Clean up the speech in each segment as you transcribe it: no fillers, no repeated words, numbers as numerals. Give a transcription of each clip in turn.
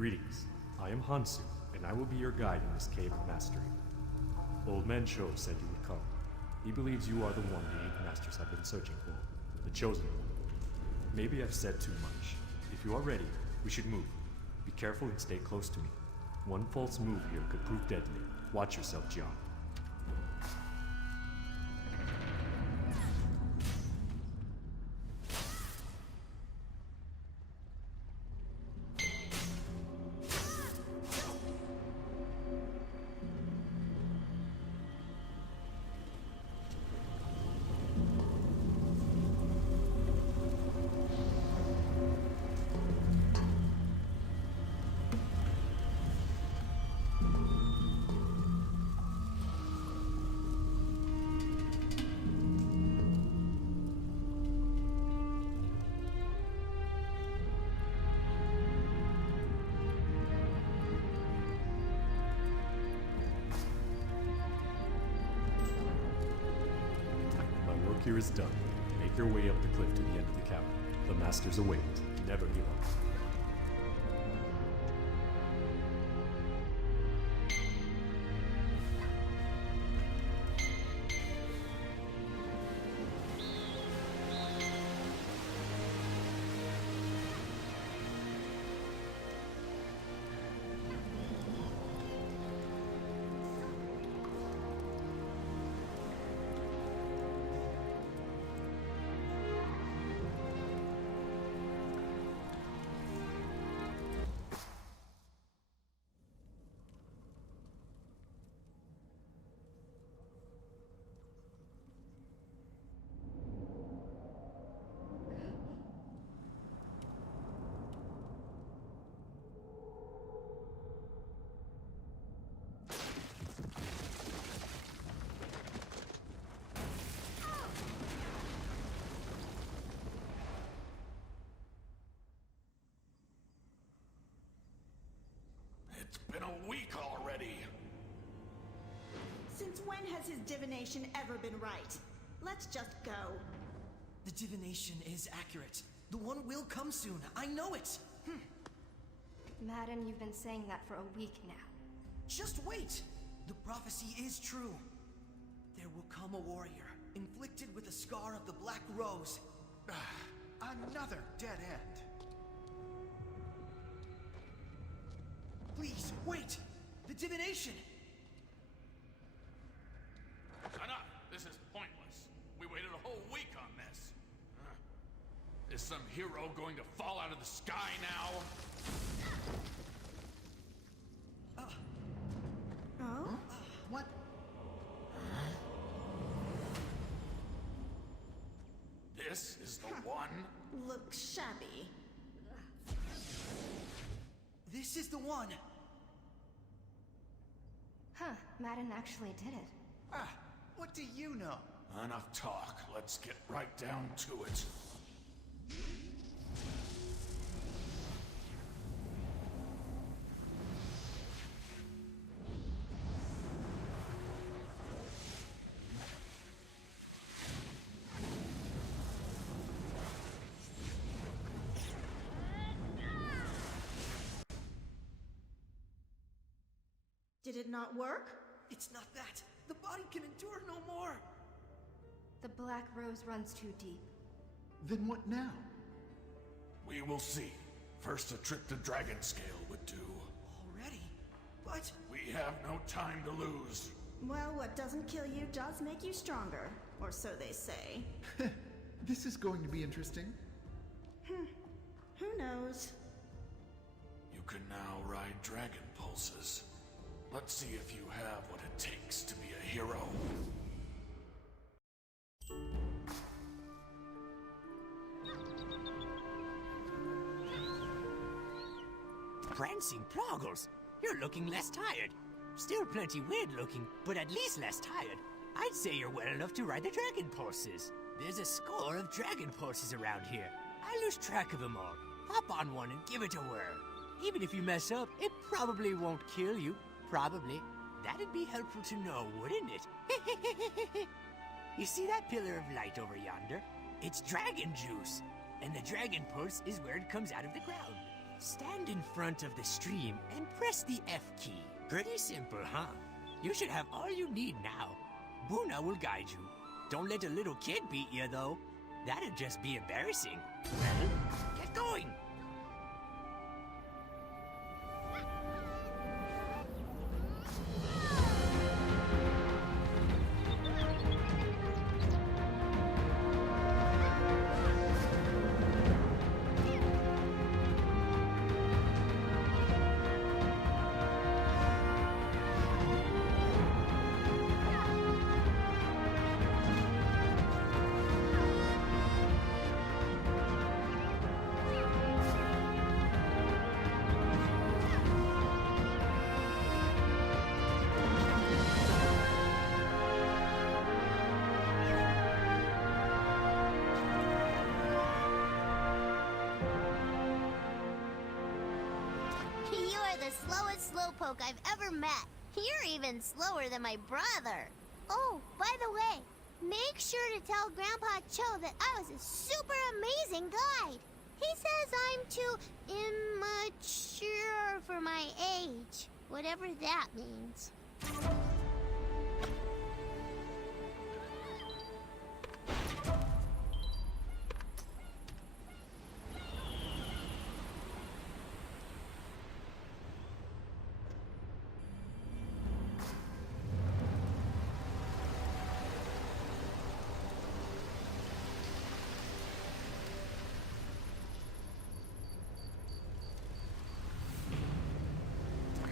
Greetings. I am Hansu, and I will be your guide in this cave of mastery. Old Man Cho said you would come. He believes you are the one the Eight Masters have been searching for, the chosen one. Maybe I've said too much. If you are ready, we should move. Be careful and stay close to me. One false move here could prove deadly. Watch yourself, Jiang. Here is done. Make your way up the cliff to the end of the cavern. The masters await. Never give up. It's been a week already. Since when has his divination ever been right? Let's just go. The divination is accurate. The one will come soon. I know it. Madden, you've been saying that for a week now. Just wait. The prophecy is true. There will come a warrior, inflicted with the scar of the Black Rose. Another dead end. Please, wait! The divination! Enough! This is pointless. We waited a whole week on this. Is some hero going to fall out of the sky now? Oh? What? This is the one? Looks shabby. This is the one! Huh, Madden actually did it. What do you know? Enough talk. Let's get right down to it. Did it not work? It's not that. The body can endure no more. The Black Rose runs too deep. Then what now? We will see. First, a trip to Dragonscale would do. Already? But... We have no time to lose. Well, what doesn't kill you does make you stronger. Or so they say. This is going to be interesting. Who knows? You can now ride dragon pulses. Let's see if you have what it takes to be a hero. Prancing Proggles, you're looking less tired. Still plenty weird looking, but at least less tired. I'd say you're well enough to ride the dragon pulses. There's a score of dragon pulses around here. I lose track of them all. Hop on one and give it a whirl. Even if you mess up, it probably won't kill you. Probably. That'd be helpful to know, wouldn't it? You see that pillar of light over yonder? It's dragon juice. And the dragon pulse is where it comes out of the ground. Stand in front of the stream and press the F key. Pretty simple, huh? You should have all you need now. Buna will guide you. Don't let a little kid beat you, though. That'd just be embarrassing. Well, get going. You are the slowest slowpoke I've ever met. You're even slower than my brother. Oh, by the way, make sure to tell Grandpa Cho that I was a super amazing guide. He says I'm too immature for my age, whatever that means.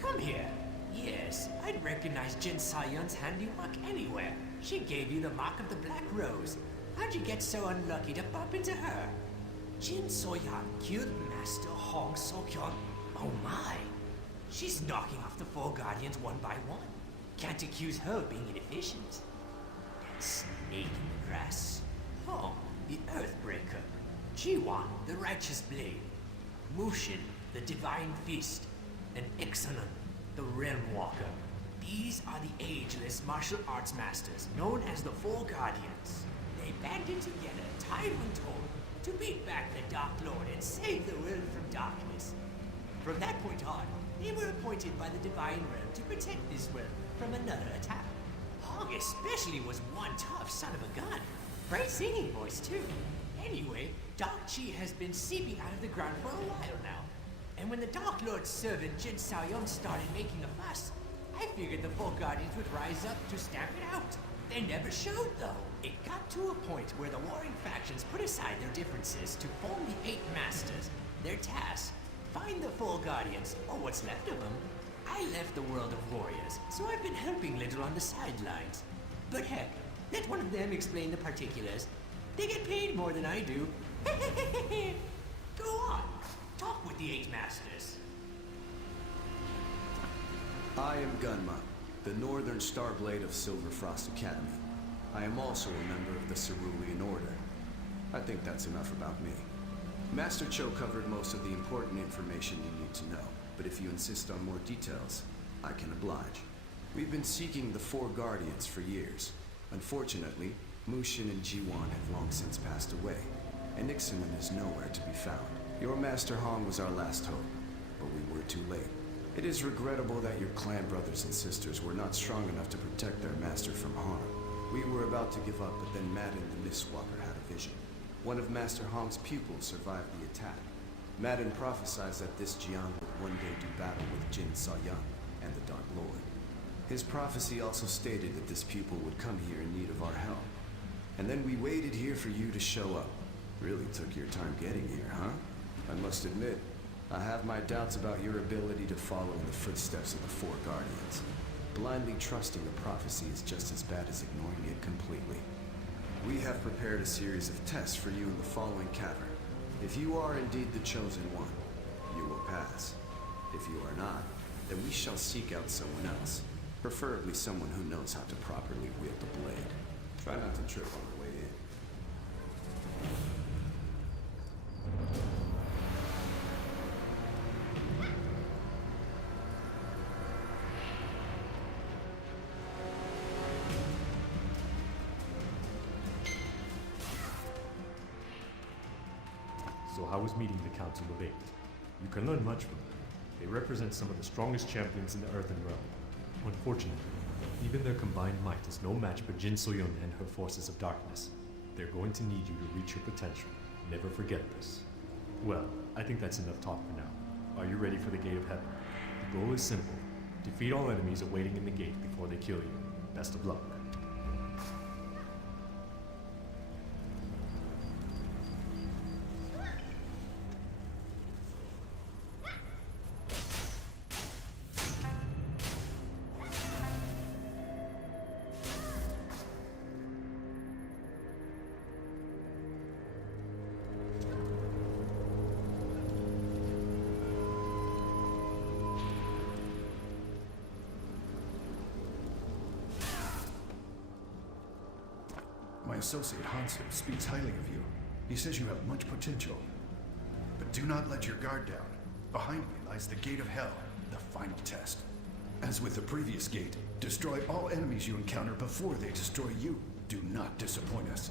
Come here. Yes, I'd recognize Jin Sayun's handiwork anywhere. She gave you the mark of the Black Rose. How'd you get so unlucky to bump into her? Jin Soyan killed Master Hong Sokyeon. Oh my. She's knocking off the four guardians one by one. Can't accuse her of being inefficient. That snake in the grass. Hong, the Earthbreaker. Jiwan, the Righteous Blade. Mushin, the Divine Fist. And Ixalan, the Realm Walker. These are the ageless martial arts masters, known as the Four Guardians. They banded together, tied when told, to beat back the Dark Lord and save the world from darkness. From that point on, they were appointed by the Divine Realm to protect this world from another attack. Hong especially was one tough son of a gun. Great singing voice, too. Anyway, Dark Chi has been seeping out of the ground for a while now. And when the Dark Lord's servant Jin Saoyong started making a fuss, I figured the Four Guardians would rise up to stamp it out. They never showed, though. It got to a point where the warring factions put aside their differences to form the Eight Masters. Their task, find the Four Guardians, or what's left of them. I left the world of warriors, so I've been helping little on the sidelines. But heck, let one of them explain the particulars. They get paid more than I do. Go on. Talk with the Eight Masters. I am Gunma, the Northern Starblade of Silver Frost Academy. I am also a member of the Cerulean Order. I think that's enough about me. Master Cho covered most of the important information you need to know, but if you insist on more details, I can oblige. We've been seeking the Four Guardians for years. Unfortunately, Mushin and Jiwan have long since passed away, and Ixalan is nowhere to be found. Your Master Hong was our last hope, but we were too late. It is regrettable that your clan brothers and sisters were not strong enough to protect their master from harm. We were about to give up, but then Madden the Mistwalker had a vision. One of Master Hong's pupils survived the attack. Madden prophesied that this Jiang would one day do battle with Jin Saoyang and the Dark Lord. His prophecy also stated that this pupil would come here in need of our help. And then we waited here for you to show up. Really took your time getting here, huh? I must admit, I have my doubts about your ability to follow in the footsteps of the Four Guardians. Blindly trusting a prophecy is just as bad as ignoring it completely. We have prepared a series of tests for you in the following cavern. If you are indeed the chosen one, you will pass. If you are not, then we shall seek out someone else. Preferably someone who knows how to properly wield the blade. Try not to trip on the way in. So how was meeting the Council of Eight? You can learn much from them. They represent some of the strongest champions in the Earthen Realm. Unfortunately, even their combined might is no match for Jin Soyun and her forces of darkness. They're going to need you to reach your potential. Never forget this. Well, I think that's enough talk for now. Are you ready for the Gate of Heaven? The goal is simple. Defeat all enemies awaiting in the gate before they kill you. Best of luck. My associate Hansu speaks highly of you. He says you have much potential. But do not let your guard down. Behind me lies the Gate of Hell, the final test. As with the previous gate, destroy all enemies you encounter before they destroy you. Do not disappoint us.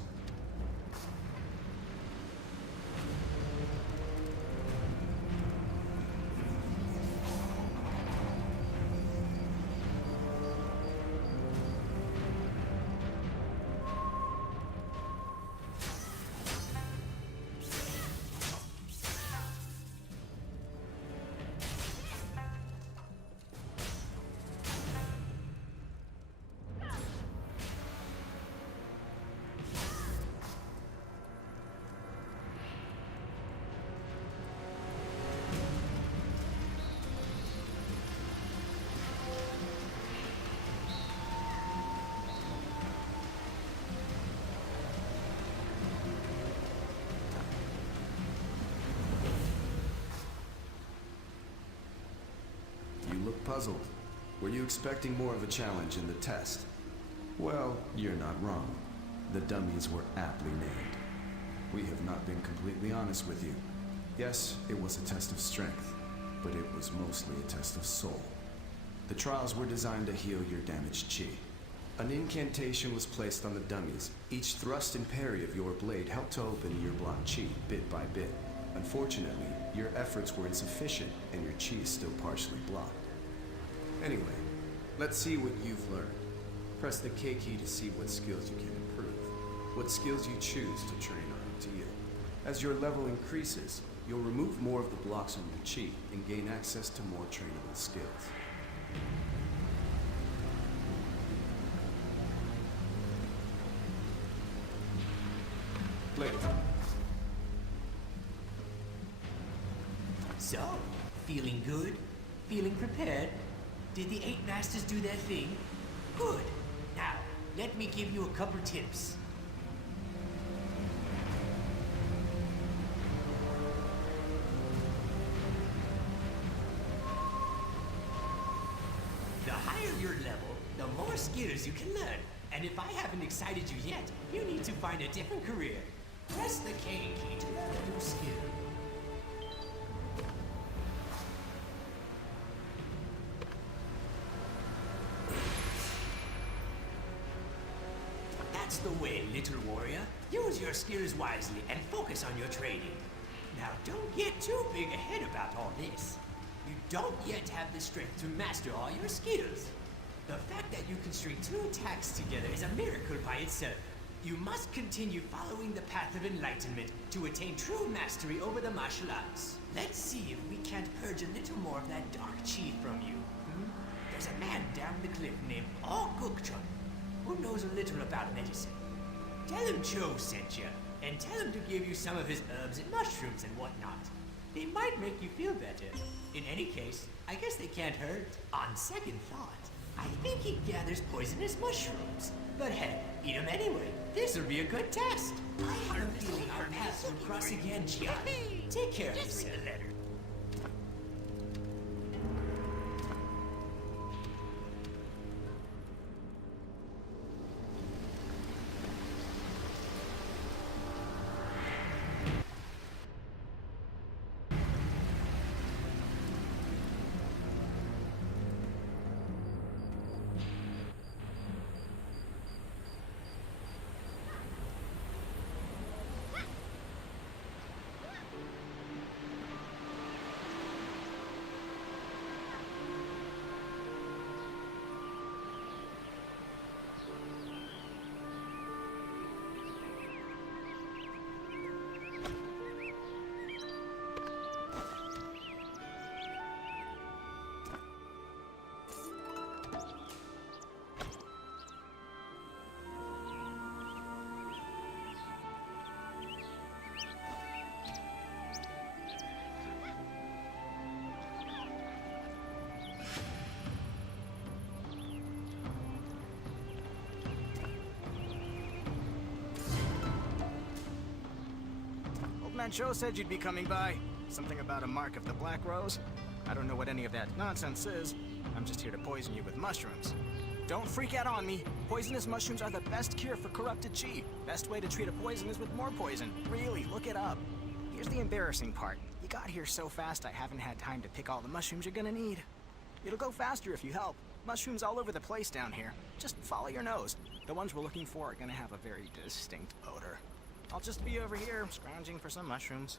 You look puzzled. Were you expecting more of a challenge in the test? Well, you're not wrong. The dummies were aptly named. We have not been completely honest with you. Yes, it was a test of strength, but it was mostly a test of soul. The trials were designed to heal your damaged chi. An incantation was placed on the dummies. Each thrust and parry of your blade helped to open your blocked chi bit by bit. Unfortunately, your efforts were insufficient and your chi is still partially blocked. Anyway, let's see what you've learned. Press the K key to see what skills you can improve, what skills you choose to train are up to you. As your level increases, you'll remove more of the blocks on your chi and gain access to more trainable skills. Blade. So, feeling good? Feeling prepared? Did the 8 masters do their thing? Good. Now, let me give you a couple tips. The higher your level, the more skills you can learn. And if I haven't excited you yet, you need to find a different career. Press the K key to learn a new skill. That's the way, little warrior. Use your skills wisely and focus on your training. Now, don't get too big ahead about all this. You don't yet have the strength to master all your skills. The fact that you can string 2 attacks together is a miracle by itself. You must continue following the path of enlightenment to attain true mastery over the martial arts. Let's see if we can't purge a little more of that dark chi from you. There's a man down the cliff named All Gukchun who knows a little about medicine. Tell him Cho sent you, and tell him to give you some of his herbs and mushrooms and whatnot. They might make you feel better. In any case, I guess they can't hurt. On second thought, I think he gathers poisonous mushrooms. But hey, eat them anyway. This'll be a good test. I have a feeling our paths will cross again, Jian. Take care of yourself. Man Cho said you'd be coming by. Something about a mark of the Black Rose? I don't know what any of that nonsense is. I'm just here to poison you with mushrooms. Don't freak out on me. Poisonous mushrooms are the best cure for corrupted chi. Best way to treat a poison is with more poison. Really, look it up. Here's the embarrassing part. You got here so fast I haven't had time to pick all the mushrooms you're gonna need. It'll go faster if you help. Mushrooms all over the place down here. Just follow your nose. The ones we're looking for are gonna have a very distinct odor. I'll just be over here, scrounging for some mushrooms.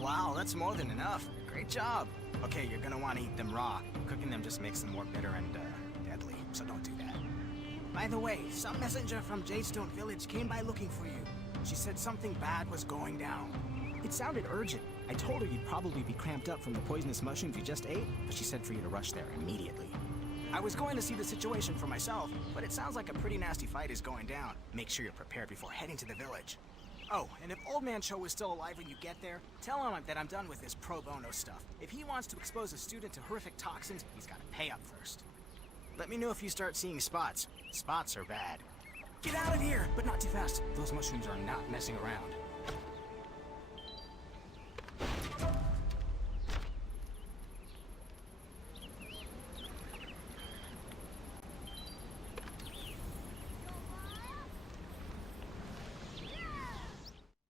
Wow, that's more than enough. Great job. Okay, you're gonna want to eat them raw. Cooking them just makes them more bitter and, deadly, so don't do that. By the way, some messenger from Jadestone Village came by looking for you. She said something bad was going down. It sounded urgent. I told her you'd probably be cramped up from the poisonous mushrooms you just ate, but she said for you to rush there immediately. I was going to see the situation for myself, but it sounds like a pretty nasty fight is going down. Make sure you're prepared before heading to the village. Oh, and if Old Man Cho is still alive when you get there, tell him that I'm done with this pro bono stuff. If he wants to expose a student to horrific toxins, he's gotta pay up first. Let me know if you start seeing spots. Spots are bad. Get out of here, but not too fast. Those mushrooms are not messing around.